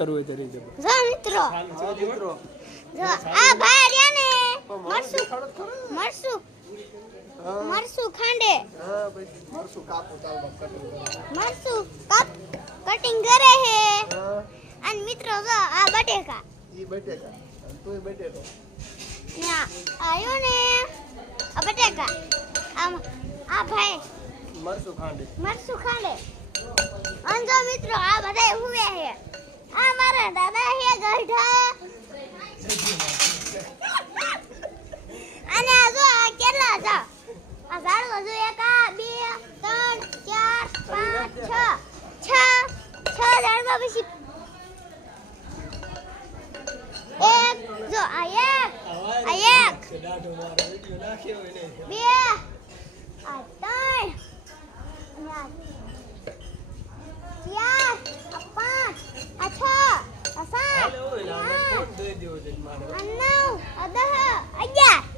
કરવું છે રીજે જો મિત્રો મિત્રો જો આ ભાઈ રહ્યા ને મરસું ખાંડે હા ભાઈ મરસું કાપો ચાલો મરસું કટિંગ કરે હે હા અને મિત્રો જો આ બટેકા ઈ બટેકા તોય બટેટો ના આયો ને આ બટેકા આ ભાઈ મરસું ખાંડે અંજો મિત્રો આ બધા હુવે હે આ મારા દાદા હે ગઢા અને આ જો આ કેટલા છે આ ઝાડવા જો 1 2 3 4 5 6 ઝાડવા પછી એક જો આ એક દાઢો મારો વિડિયો નાખ્યો એને 2 આ 3 આ 4 આ 5 આ 6 આ 7 હાલે ઓય લાગે ફોન દઈ દેવો છે મારે આ 9 આ 10 11